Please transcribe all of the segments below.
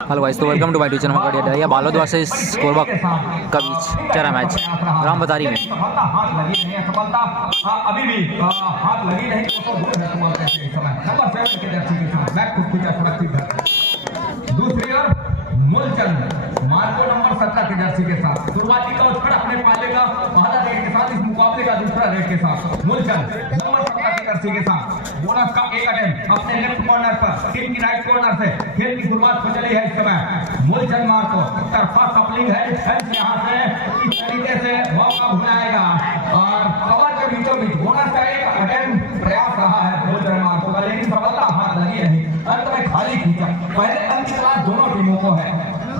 Hello guys, तो welcome to my channel मकड़िया। ये बालोद वर्सेस कोरबा का बीच चरा मैच राम बतारी में। हाथ लगी नहीं है सफलता, अभी भी हाथ लगी नहीं तो दूर है तुम्हारे से इस समय नंबर 7 के जर्सी के साथ बैक खुद खुद सुरक्षित है। दूसरी ओर मूलचंद मार्को नंबर 17 के जर्सी के साथ शुरुआती का उछड़ अपने पाले का पहला रेड के साथ इस मुकाबले का दूसरा रेड के साथ मूलचंद नंबर 17 के जर्सी के साथ बोनस का एक अटेम्प्ट अपने लेफ्ट कॉर्नर पर टीम की राइट कॉर्नर से खेल की शुरुआत हो चली है। इस समय मूलचंद मार्को तरफा कपलिंग है, यहाँ से इस तरीके से मौका भुलाएगा और कवर के बीचों बीच बोनस का एक अटेम्प्ट प्रयास रहा है मूलचंद मार्को का, लेकिन सफलता हाथ लगी नहीं, अंत में खाली खींचा। पहले अंक की तलाश दोनों टीमों को है।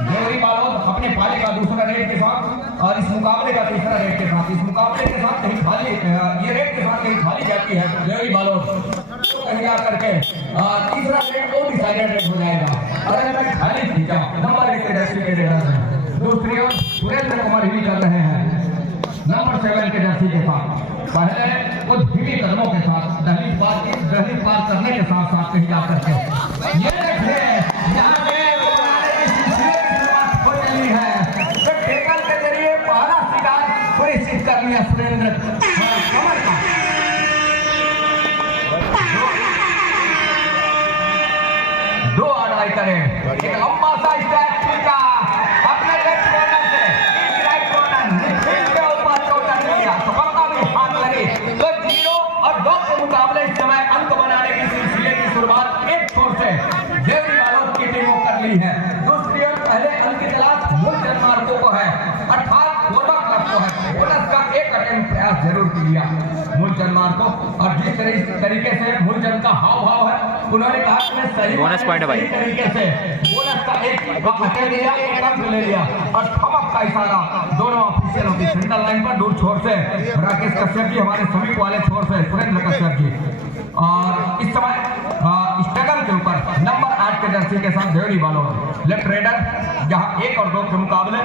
देवरी बालोद अपने पाले का दूसरा रेड के साथ और इस मुकाबले का तीसरा रेड के साथ, इस मुकाबले के साथ कहीं खाली ये रेड के साथ कहीं खाली जाती है देवरी बालोद तो कहीं आकर के तीसरा रेड को डिसाइडेड रेड हो जाएगा और अगर खाली खींचा नंबर 1 के जर्सी के रेडर। दूसरी ओर सुरेंद्र कुमार भी कर रहे हैं नंबर 7 के जर्सी के साथ। पहले वो धीमी कदमों के साथ दहलीज पार करने के साथ साथ कहीं जाकर के ये देखिए यहाँ पे सुनिश्चित कर लिया सुरेंद्र कमर का। दो अड़ाई करें एक लंबा सा स्ट्राइक का अपने लेफ्ट कॉर्नर से राइट कॉर्नर के ऊपर चोट लिया, सफलता भी हाथ लगी। तो 0 और 2 के मुकाबले इस समय अंक बनाने की सिलसिले की शुरुआत एक छोर से देवरी बालोद की टीम कर ली है। दूसरी ओर पहले अंक की तलाश मूलचंद मार्को को है, अर्थात कोरबा क्लब को है। बोनस का एक अटेम्प्ट प्रयास जरूर किया मूलचंद मार्को और जिस तरीके से मूलचंद का हाव भाव है उन्होंने कहा कि मैं सही बोनस पॉइंट है भाई, तरीके से बोनस का एक अटेम्प्ट लिया, एक अंक ले लिया और थमक का इशारा दोनों ऑफिशियलों की सेंटर लाइन पर दूर छोर से राकेश कश्यप जी, हमारे समीप वाले छोर से सुरेंद्र कश्यप जी और इस समय स्ट्रगल के ऊपर नंबर 8 के जर्सी के साथ देवरी बालोद लेफ्ट रेडर जहां 1 और 2 के मुकाबले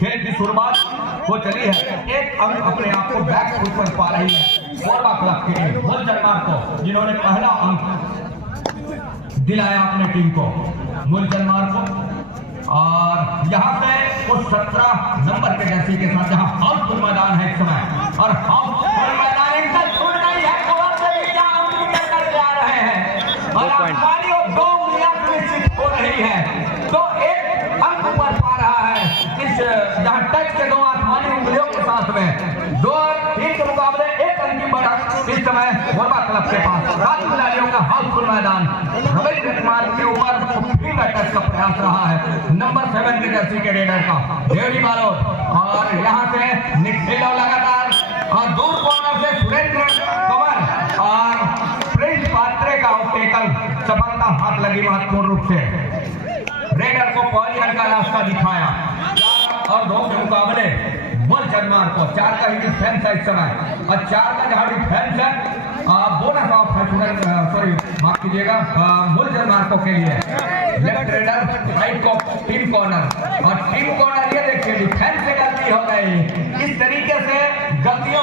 खेल की शुरुआत हो चली है। एक अंक अपने आप को बैक फुट पर पा रही है कोरबा क्लब की टीम मूलचंद मार्को, जिन्होंने पहला अंक दिलाया अपने टीम को मूलचंद मार्को और यहाँ से वो 17 नंबर के जर्सी के साथ जहाँ हाउसफुल मैदान है इस समय और हाउसफुल मैदान इनका छूट नहीं है, कवर से भी क्या अंक निकल जा रहे हैं और हमारी 2 उंगलियां सुनिश्चित हो रही है। तो एक अंक ऊपर पा रहा है इस जहाँ टच के 2 आसमानी उंगलियों के साथ में 2 और 3 के मुकाबले एक अंक की बढ़त इस समय कोरबा क्लब के पास। 7 खिलाड़ियों का हाउसफुल मैदान रविंद्र कुमार के ऊपर टच का प्रयास रहा है नंबर 7 के जर्सी के रेडर का देवरी बालोद और यहाँ से निखिल लगातार और दूर कॉर्नर से सुरेंद्र कंवर और प्रिंस पात्रे का टेकल सफलता हाथ लगी महत्वपूर्ण रूप से रेडर को पॉलियर का रास्ता दिखाया। 4 और 2 के मुकाबले मूलचंद मार्को 4 का ही डिफेंस है इस समय और 4 का जहां डिफेंस है बोनस ऑफ सॉरी माफ कीजिएगा मूलचंद मार्को के लिए लेफ्ट रेडर राइट को टीम कॉर्नर और टीम कॉर्नर ये देखिए डिफेंस से गलती हो गई। इस तरीके से गलतियों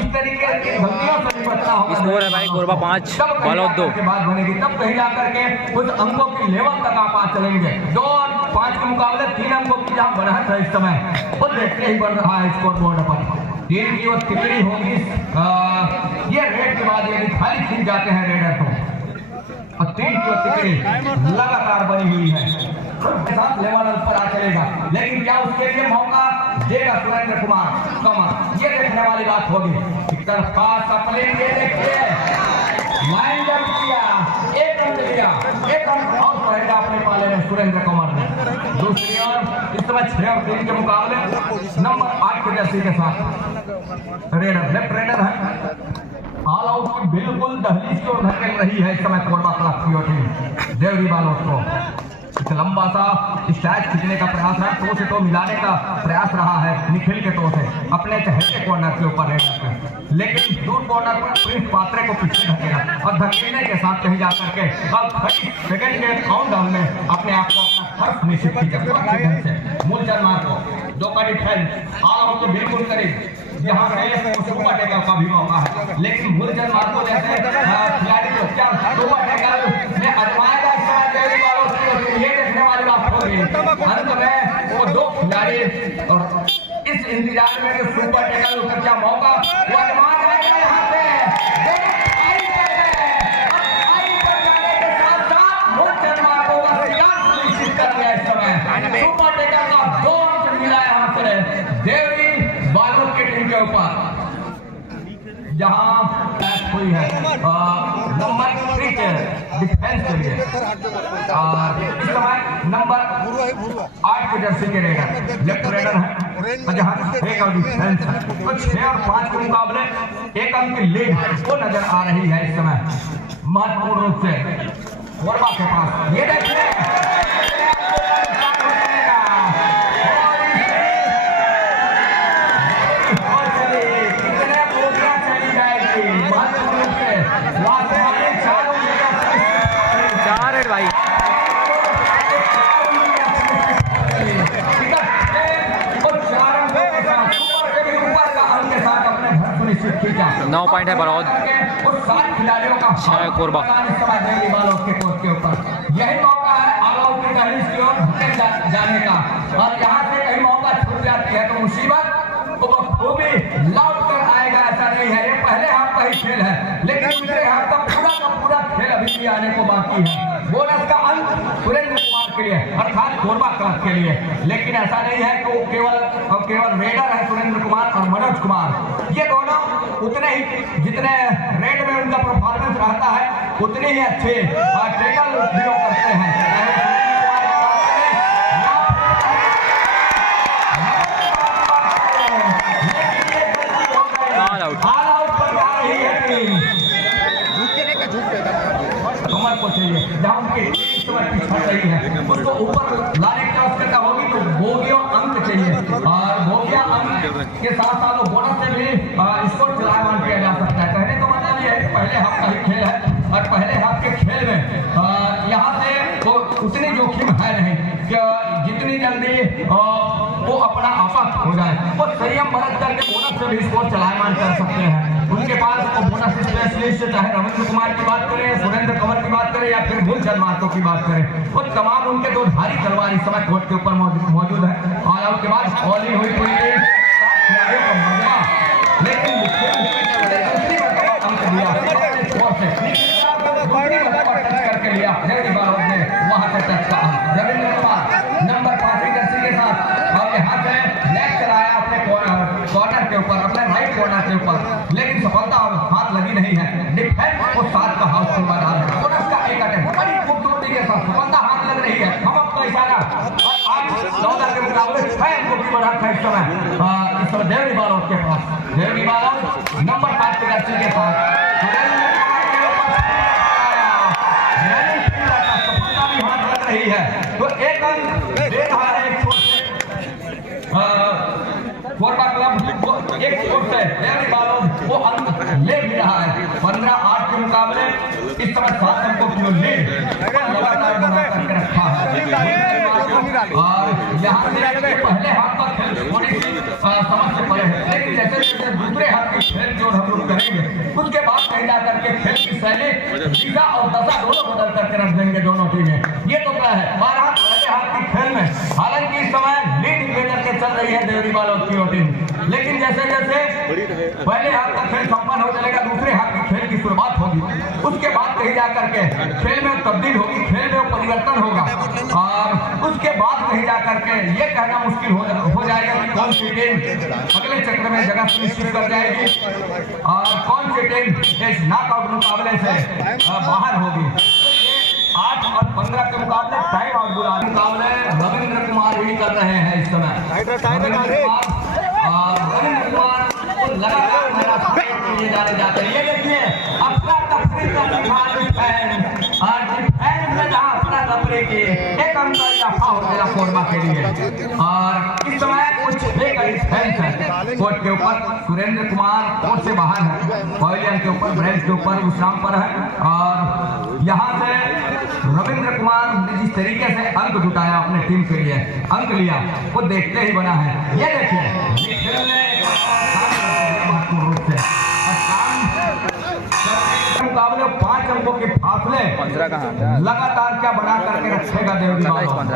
इस तरीके की गलतियों से निपटना होगा। स्कोर है भाई कोरबा 5 बालोद 2 के बाद बनेगी तब कहीं जाकर के कुछ अंकों की लेवल तक आप आ चलेंगे। 2 और 5 के मुकाबले 3 अंकों की जहां बढ़त है इस समय वो देखते ही बढ़ रहा है स्कोर बोर्ड पर। टीम की वो तिकड़ी होगी ये रेड के बाद यदि खाली खींच जाते हैं रेडर को और टीम की वो तिकड़ी लगातार बनी हुई है के साथ लेवल पर आ चलेगा, लेकिन क्या उसके लिए मौका देगा सुरेंद्र कुमार कमर, ये देखने वाली बात होगी। एक तरफा सपलिंग ये देखिए लाइन जब किया एक अंक लिया, एक अंक और पड़ेगा अपने पाले में सुरेंद्र कुमार ने। दूसरी ओर इस समय 6 और 3 के मुकाबले नंबर 8 के जर्सी के साथ रेडर लेफ्ट रेडर है ऑल आउट की बिल्कुल दहलीज की ओर धकेल रही है इस समय कोरबा क्लब की टीम देवरी बालोद को। एक लंबा सा स्ट्राइक खींचने का प्रयास है, तो से तो मिलाने का प्रयास रहा है निखिल के तो से अपने चहेते कॉर्नर के ऊपर रेडर, लेकिन दूर कॉर्नर पर प्रिंस पात्रे को पीछे धकेला और धकेलने के साथ कहीं जाकर के अब सेकंड के काउंटडाउन में अपने आप को अपना फर्स्ट निश्चित किया। मूलचंद मार्को 2 का डिफेंस ऑल आउट के बिल्कुल करीब यहाँ से सुपर टेकल का भी मौका है, लेकिन मूलचंद मार्को जैसे खिलाड़ी को क्या सुपर टेकल में आजमाएगा इस समय देवरी बालोद ये देखने वाली बात होगी। अंत में वो दो खिलाड़ी और इस इंतजार में कि सुपर टेकल का क्या मौका वो अनुमान आएगा यहाँ पे सुपर टेकर का 2 अंक मिला है यहाँ से देवरी बालोद की टीम के ऊपर, जहां मैच हुई है नंबर 3 के डिफेंस के लिए और इस समय नंबर 8 के जर्सी के रेडर लेफ्ट रेडर है, जहां 1 और डिफेंस है। तो 6 और 5 के मुकाबले 1 अंक की लीड वो नजर आ रही है इस समय महत्वपूर्ण रूप से कोरबा के पास। ये देखिए भाई नौ पॉइंट है बरौद, 6 कोरबा। के ऊपर यही मौका है ऑल आउट की ओर जाने का और यहाँ से कहीं मौका छूट जाती है तो मुसीबत वो भी लौट कर आएगा। ऐसा नहीं है, ये पहले हाफ का ही खेल है, लेकिन दूसरे हाफ का पूरा खेल अभी भी आने को बाकी है। बोनस का अंक सुरेंद्र कुमार के लिए अर्थात कोरबा क्लब के लिए, लेकिन ऐसा नहीं है कि केवल रेडर है सुरेंद्र कुमार और मनोज कुमार। ये दोनों उतने ही जितने रेड में उनका परफॉर्मेंस रहता है उतने ही अच्छे टैकल भी करते हैं। को चाहिए जहां उनके रही है उसको ऊपर लाने की आवश्यकता होगी तो भोगियों अंक चाहिए और भोगिया अंक के साथ साथ वो बोनस से भी इसको चलायमान किया जा सकता है। कहने का मतलब ये है कि पहले हाफ का ही खेल है और पहले हाफ के खेल में यहाँ से वो उतनी जोखिम है नहीं कि जितनी जल्दी वो अपना आपा हो जाए, वो संयम बरत करके बोनस से भी स्कोर चलायमान कर सकते हैं। उनके पास वो बोनस स्पेशलिस्ट चाहे रविंद्र कुमार की बात करें, सुरेंद्र कंवर की बात करें या फिर मूलचंद मार्को की बात करें, वो तमाम उनके 2 धारी तलवार इस समय कोर्ट के ऊपर मौजूद है। ऑल आउट के बाद बॉलिंग हुई पूरी लेकिन करके लिया वहां से टच का रविंद्र कुमार नंबर 5 की जर्सी के साथ और यहाँ से लेग चलाया अपने कॉर्नर के ऊपर, अपने राइट कॉर्नर के ऊपर, लेकिन सफलता हाथ लगी नहीं है। डिफेंस और 7 का हाउस खुलवा रहा है, बोनस का एक अटेम्प्ट बड़ी खूबसूरती के साथ सफलता हाथ लग रही है। हम आपका इशारा और आज 14 के मुकाबले 6 अंकों की बढ़त है इस समय देवरी बालोद के पास। देवरी बालोद नंबर 5 की जर्सी के साथ सफलता भी हाथ लग रही है तो 1 अंक दे रहा है कोरबा क्लब एक स्कोर से देवरी बालोद वो अंक ले भी रहा है। 15-8 के मुकाबले इस समय 7 अंकों की लीड लगातार बना करके रखा है और यहाँ से पहले हाथ का खेल थोड़ी सी समझ से परे है, लेकिन जैसे जैसे दूसरे हाथ की खेल जो हम लोग करेंगे उसके बाद कहीं जा करके खेल की शैली दिशा और दशा दोनों बदल करके रख देंगे दोनों टीमें। ये तो क्या है बारह पहले हाथ की खेल में हालांकि इस समय लीड लेकर के चल रही है देवरी बालोद की टीम, लेकिन जैसे जैसे पहले हाथ का खेल संपन्न हो चलेगा दूसरे हाथ की खेल की शुरुआत होगी, उसके बाद कहीं जा करके खेल में तब्दील होगी, खेल में परिवर्तन होगा और उसके बाद कहीं जा करके ये कहना मुश्किल हो जाएगा कि कौन सी टीम अगले चक्र में जगह सुनिश्चित कर जाएगी और कौन सी टीम इस नॉकआउट मुकाबले से बाहर होगी। 8 और 15 के मुकाबले टाइम आउट मुकाबले रविंद्र कुमार ही कर रहे हैं इस समय। रविंद्र कुमार लगातार मेरा जाने जाते हैं। ये देखिए अपना तफरीक का जहाँ अपना तफरीक की एक अंक का इजाफा हो गया कोरबा के लिए और इस समय कुछ है कोर्ट के ऊपर सुरेंद्र कुमार कोर्ट से बाहर है, पवेलियन के ऊपर ब्रेंच के ऊपर विश्राम पर है और यहाँ से रविंद्र कुमार जिस तरीके से अंक जुटाया अपने टीम के लिए अंक लिया वो देखते ही बना है। ये देखिए मुकाबले 5 अंकों के फासले में 15 कहाँ लगातार क्या बढ़ा करके रखेगा Deori Balod.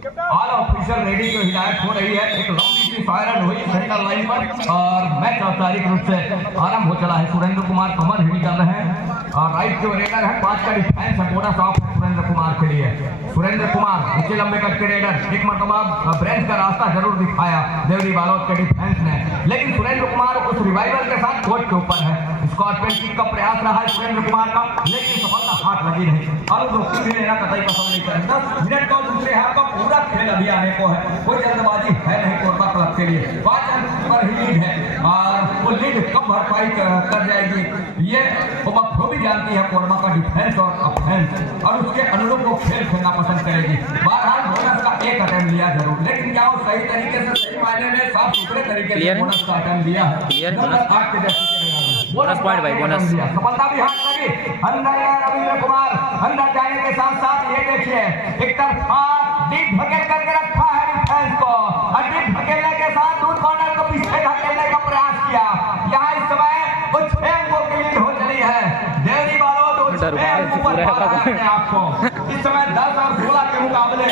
15 all official ready की हिदायत हो रही है। एक लंबी सी फायरन हुई सेंट्रल लाइन पर और मैच औपचारिक रूप से आरंभ हो चला है। सुरेंद्र कुमार कमर हिट कर रहे हैं और राइट के रेडर है। 5 का डिफेंस है, बोनस ऑफ है सुरेंद्र कुमार के लिए। सुरेंद्र कुमार नीचे लंबे कट के रेडर, एक मरतबा ब्रेंच का रास्ता जरूर दिखाया देवरी बालोद के डिफेंस ने, लेकिन सुरेंद्र कुमार उस रिवाइवल के साथ कोर्ट के ऊपर है। स्कॉर्पियन किक का प्रयास रहा है सुरेंद्र कुमार का, लेकिन सफलता हाथ लगी नहीं और रोकी भी लेना कतई पसंद नहीं करें। 10 मिनट का दूसरे हाफ का पूरा खेल अभी आने को है, कोई जल्दबाजी है नहीं कोरबा क्लब के लिए। 5 अंक पर ही लीड है और वो लीड कब भरपाई कर जाएगी ये वो बखूबी जानती है कोरबा का डिफेंस और ऑफेंस, और उसके अनुरूप वो खेल खेलना पसंद करेगी। बहरहाल बोनस का एक अटेम्प्ट लिया जरूर, लेकिन क्या वो सही तरीके से, सही मायने में साफ सुथरे तरीके से बोनस का अटेम्प्ट लिया है। बोनस पॉइंट भाई, बोनस सफलता भी हाथ लगी। अंदर रविंद्र कुमार अंदर जाने के साथ साथ ये देखिए एक तरफा डीप धकेल करके रखा है डिफेंस को और डीप धकेलने के साथ दूर कॉर्नर को पीछे धकेलने का प्रयास किया। यहाँ इस समय वो 6 अंकों की लीड हो चली है देवरी बालोद। 6 अंकों पर पा रहा है आपको इस समय 10 और 16 के मुकाबले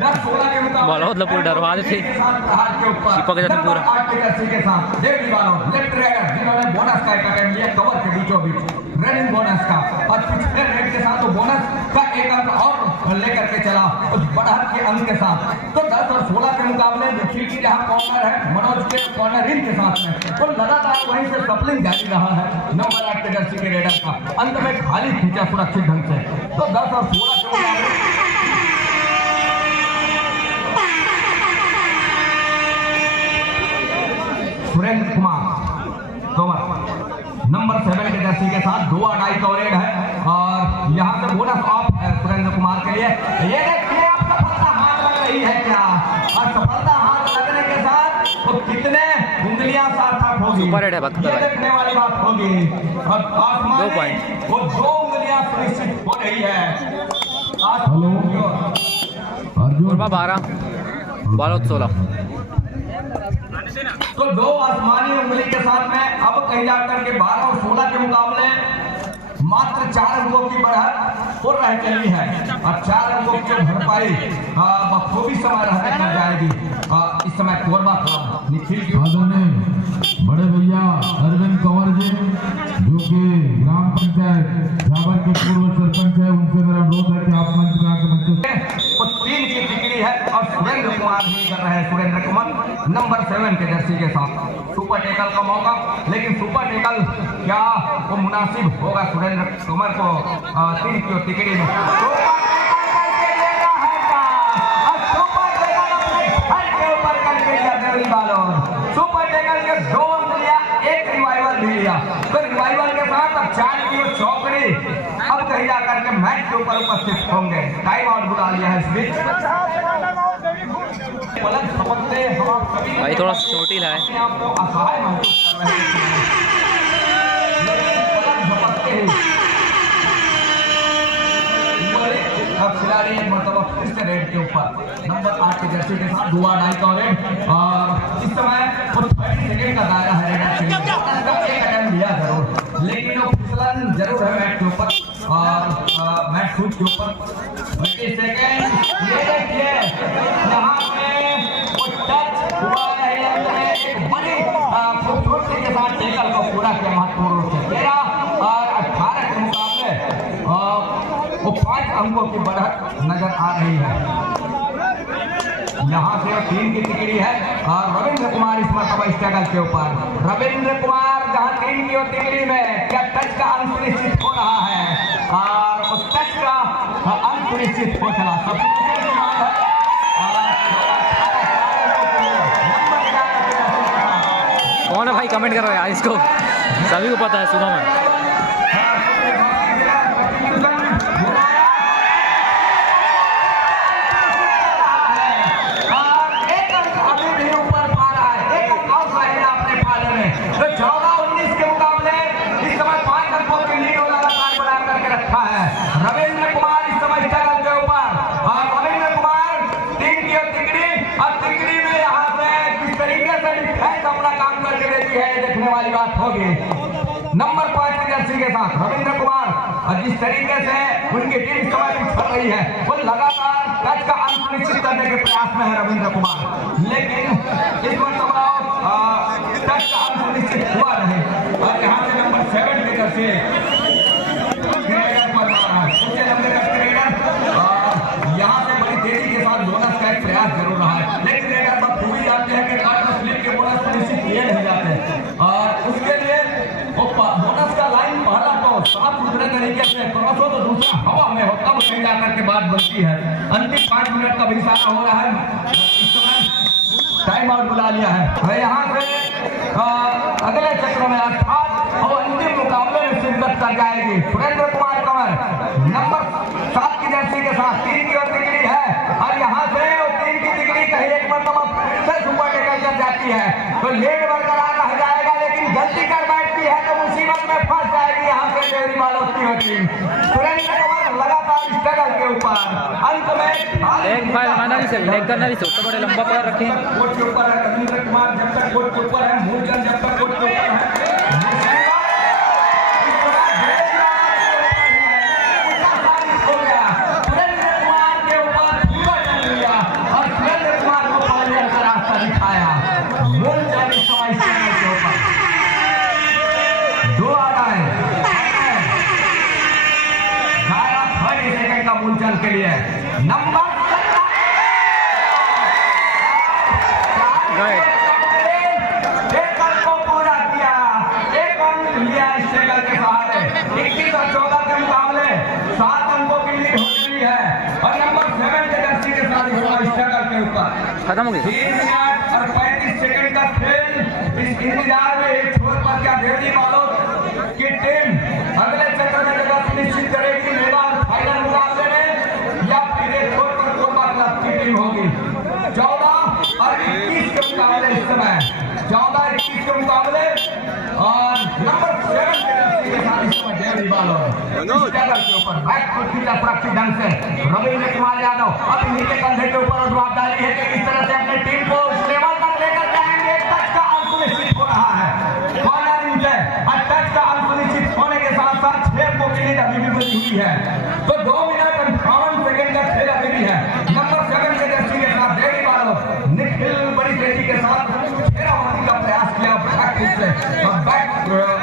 10-16 के मुकाबले बालोद लपूर डरवा देते दीपक के साथ पूरा 8 के जर्सी के साथ देवरी बालोद लेफ्ट रेडर जिन्होंने बोनस का एक अटेम्प्ट लिया कवर के बीचों बीच रनिंग बोनस का, और पिछले रेड के साथ वो बोनस का एक अंक और लेकर के चला उस बढ़त के अंक के साथ। तो 10 और 16 के मुकाबले मिथिल की जहां कॉर्नर है मनोज के कॉर्नर इन के साथ में तो लगातार वहीं से सप्लिंग जारी रहा है नंबर 8 के जर्सी के रेडर का। अंत में खाली खींचा सुरक्षित ढंग से। तो 10 और 16 के मुकाबले सुरेंद्र कुमार तोमर नंबर 7 के जर्सी के साथ 2 अडाई कवरेज है और यहाँ से बोनस ऑफ है सुरेंद्र कुमार के लिए। ये देखिए अब सफलता हाथ लग रही है क्या, और सफलता हाथ लगने के साथ तो कितने उंगलियां सार्थक होगी ये देखने वाली बात होगी। और आसमान में वो 2 उंगलियां सुनिश्चित हो रही है। कोरबा 12 बालोद 16 तो 2 आसमानी उंगली के साथ में अब कहीं जाकर के 12 और 16 के मुकाबले मात्र 4 अंकों की बढ़त और रह चली है और 4 अंकों की भरपाई बखूबी समय रहने कर जाएगी। इस समय कोरबा क्लब निखिल की बड़े भैया अरविंद कंवर जी जो कि ग्राम पंचायत झाबर के पूर्व सरपंच है, उनसे मेरा अनुरोध है कि आप मंच में आकर वो 3 की टिकड़ी है और सुरेंद्र कुमार ही कर रहे हैं। सुरेंद्र कुमार नंबर 7 के जर्सी के साथ सुपर टेकल का मौका, लेकिन सुपर टेकल क्या वो मुनासिब होगा सुरेंद्र कुमार को 3 की टिकड़ी में। सुपर टेकल के 2 अंक लिया, 1 रिवाइवल भी लिया, तो रिवाइवल के साथ अब 4 की चौकड़ी अब कहीं जाकर के मैच के ऊपर उपस्थित होंगे। टाइम आउट बुला लिया है इस बीच। भाई थोड़ा चोटिल है असहाय महसूस कर रहे हैं। अब खिलाड़ी एक मरतबा फिर से रेड के ऊपर नंबर 8 के जर्सी के साथ 2 अडाई कवरेज और इस समय 30 सेकंड का दायरा है रेड के एक अटेम्प्ट लिया जरूर, लेकिन वो फिसलन जरूर है मैच के ऊपर और मैच शूट के ऊपर 30 सेकंड। ये देखिए यहाँ पे वो टच हुआ है, एक बड़ी खूबसूरती के साथ टेकल को पूरा किया महत्वपूर्ण रूप से। 13 और 18 के मुकाबले वो 5 अंकों की बढ़त नजर आ रही है। यहाँ से 3 की टिकड़ी है और रविंद्र कुमार इस मरतबा स्ट्रगल के ऊपर। रविंद्र कुमार जहाँ 3 की टिकड़ी में क्या टच का अंक सुनिश्चित हो रहा है और उस टच का अंक सुनिश्चित हो चला। कौन है भाई, कमेंट करो यार, इसको सभी को पता है सुबह में। रविंद्र कुमार इस समय स्ट्रगल के ऊपर और रविंद्र कुमार 3 की टिकड़ी और टिकड़ी में यहाँ से किस तरीके से डिफेंस अपना काम करके देती है देखने वाली बात होगी। जिस तरीके से उनकी टीम समय पिछड़ रही है वो लगातार टच का अंक सुनिश्चित करने के प्रयास में है रविंद्र कुमार, लेकिन इस मरतबा टच का अंक सुनिश्चित हुआ नहीं। और यहाँ से नंबर 7 की तरफ से यहाँ से बड़ी तेजी के साथ बोनस का एक प्रयास जरूर रहा है, लेकिन खूबी जानते हैं कि पार्टनर स्लिप के बोनस सुनिश्चित किए नहीं जाते और उसके लिए वो बोनस का लाइन पहला तो साफ सुथरे तरीके से क्रॉस हो तो दूसरा हवा में हो तब कहीं जाकर के बात बनती है। अंतिम 5 मिनट का भी इशारा हो रहा है, इस समय टाइम आउट बुला लिया है। यहाँ से अगले चक्र में अर्थात वो अंतिम मुकाबले में शिरकत कर जाएगी सुरेंद्र कुमार कंवर नंबर 7 की जर्सी के साथ 3 की और तिगड़ी है और यहाँ से 3 की तिगड़ी कहीं एक मरतबा फिर सुपर टेकल कर जाती है तो लीड बरकरार रह जाएगा, लेकिन गलती कर बैठती है तो मुसीबत में फंस जाएगी यहाँ से डेयरी वालों की टीम। सुरेंद्र कुमार लगातार स्ट्रगल के ऊपर अंत में एक भाई लगाना भी सही, लेग करना भी सही, तो बड़े लंबा पैर रखे हैं। कोच के ऊपर है रविंद्र कुमार, जब तक कोच के ऊपर है मूलचंद जब तक कोच के ऊपर है मूलचंद के लिए नंबर को पूरा किया, एक अंक लिया स्ट्रगल के सहारे। 21 और 14 के मुकाबले 7 अंकों की लीड हो गई है और नंबर 7 के जर्सी के साथ स्ट्रगल के ऊपर खत्म हो गया 3 मिनट और 35 सेकंड का खेल। इस इंतजार में एक छोर पर क्या देवरी वालों की टीम अगले चक्र में जगह सुनिश्चित करेगी मैदान फाइनल मुकाबले में या फिर एक छोर पर कोरबा क्लब की टीम होगी। 14 और 21 के मुकाबले इस समय 14-21 के मुकाबले और नंबर 7 के साथ इस समय देवरी वालों स्ट्रगल के ऊपर बैक फुट की सुरक्षित ढंग से रविंद्र कुमार यादव अब नीचे कंधे के ऊपर जवाबदारी है कि किस तरह से अपनी टीम को उस लेवल तक लेकर जाएंगे। टच का अंक सुनिश्चित हो रहा है कॉर्नर इंजय और टच का अंक सुनिश्चित होने के साथ साथ 6 अंकों की लीड अभी भी बनी हुई है तो 2 मिनट 58 सेकंड का खेल अभी भी है। नंबर 7 के जर्सी के साथ देवरी वालों निखिल बड़ी तेजी के साथ घेराबंदी का प्रयास किया बैक से और बैक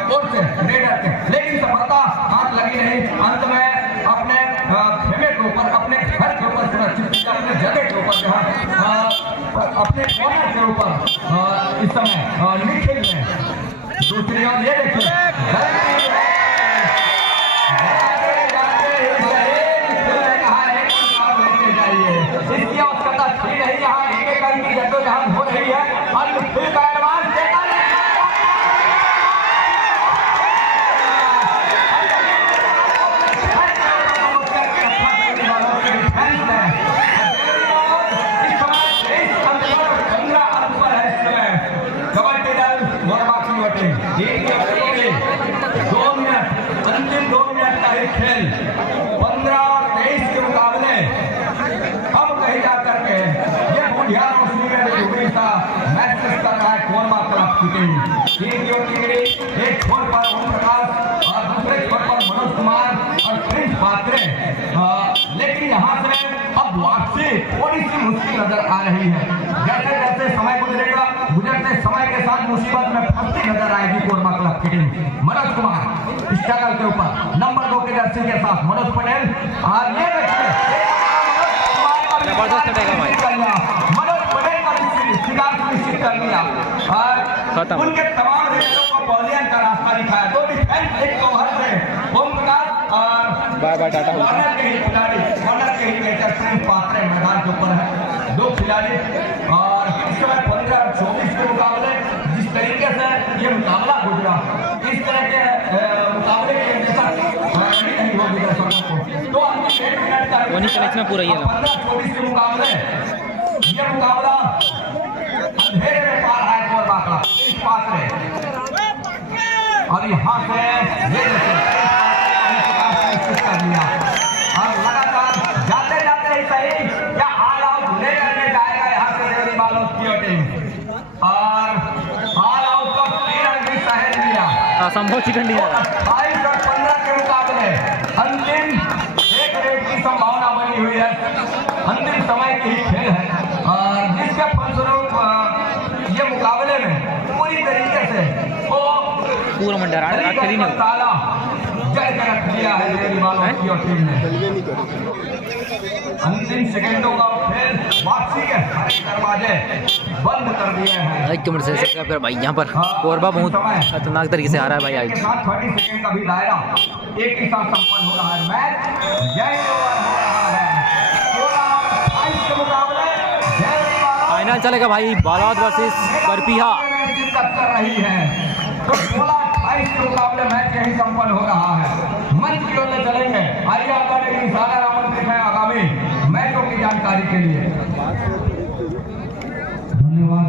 कोर्ट से रेडर के, लेकिन सफलता हाथ लगी नहीं। अंत में अपने खेमे के ऊपर अपने घर के ऊपर सुरक्षित अपने जगह के ऊपर अपने कॉर्नर के ऊपर इस समय निखिल ने दूसरी ओर ये देखिए इसकी आवश्यकता थी नहीं, यहाँ एक एक की जद्दोजहद हो रही है और निखिल का एडवांस देकर अंतिम 2 मिनट का एक खेल 15-23 के मुकाबले अब कहीं जाकर के ये बुढ़िया रोशनी में डूबी सा मैच कर रहा है कोरबा क्लब की टीम। एक छोर पर ओम प्रकाश और दूसरे छोर पर मनोज कुमार और प्रिंस पात्रे, लेकिन यहाँ से अब वापसी थोड़ी सी मुश्किल नजर आ रही है। जैसे जैसे समय गुजरेगा गुजरते समय के साथ मुसीबत में फंसती नजर आएगी कोरबा क्लब की टीम। मनोज कुमार स्ट्रगल के ऊपर नंबर 2 के जर्सी के साथ मनोज पटेल और ये जबरदस्त कटेगा भाई। मनोज पटेल का शिकार सुनिश्चित कर लिया और उनके तमाम रेडरों को बॉलियन का रास्ता दिखाया। 2 डिफेंस एक कवर से ओम प्रकाश और बाय टाटा कॉर्नर के ही खिलाड़ी कॉर्नर के ही कैचर प्रिंस पात्रे मैदान के ऊपर है। 2 खिलाड़ी और इस समय 15-24 के मुकाबले जिस तरीके से ये मुकाबला गुजरा इस तरह के मुकाबले के जैसा नहीं होगी दर्शकों को तो अंतिम 1 मिनट का में पूरा ही है 15-24 के मुकाबले ये मुकाबला अंधेरे में पा रहा है कोरबा क्लब प्रिंस पात्रे और यहाँ से कर लिया और लगातार जाते जाते ही सही या ऑल आउट ले करने जाएगा यहाँ से देवरी वालों की टीम और ऑल आउट का 3 रन भी सहेज लिया। असंभव चिकन डिनर 22 और 15 के मुकाबले अंतिम समय की ही खेल है और जिसके फलस्वरूप ये मुकाबले में पूरी तरीके से वो पूरा मंडर आखिरी ने ताला जड़ के रख दिया है डेयरी वालों की और टीम ने। अंतिम सेकंडों का खेल वापसी के हरे दरवाजे बंद कर दिए हैं। एक मिनट से फिर भाई यहाँ पर कोरबा बहुत खतरनाक तरीके से आ रहा है भाई आज। के साथ 30 सेकंड का भी दायरा एक ही साथ संपन्न हो रहा है। मैच जय ओवर हो रहा है। 16-28 के मुकाबले जय वाला फाइनल चलेगा भाई बालाद वर्सेस बरपीहा। दिक्कत कर रही है तो 16-28 के मुकाबले मैच यही संपन्न हो रहा है। मंच की ओर चलेंगे। आइए आपका इशारा आमंत्रित है आगामी मैचों की जानकारी के लिए।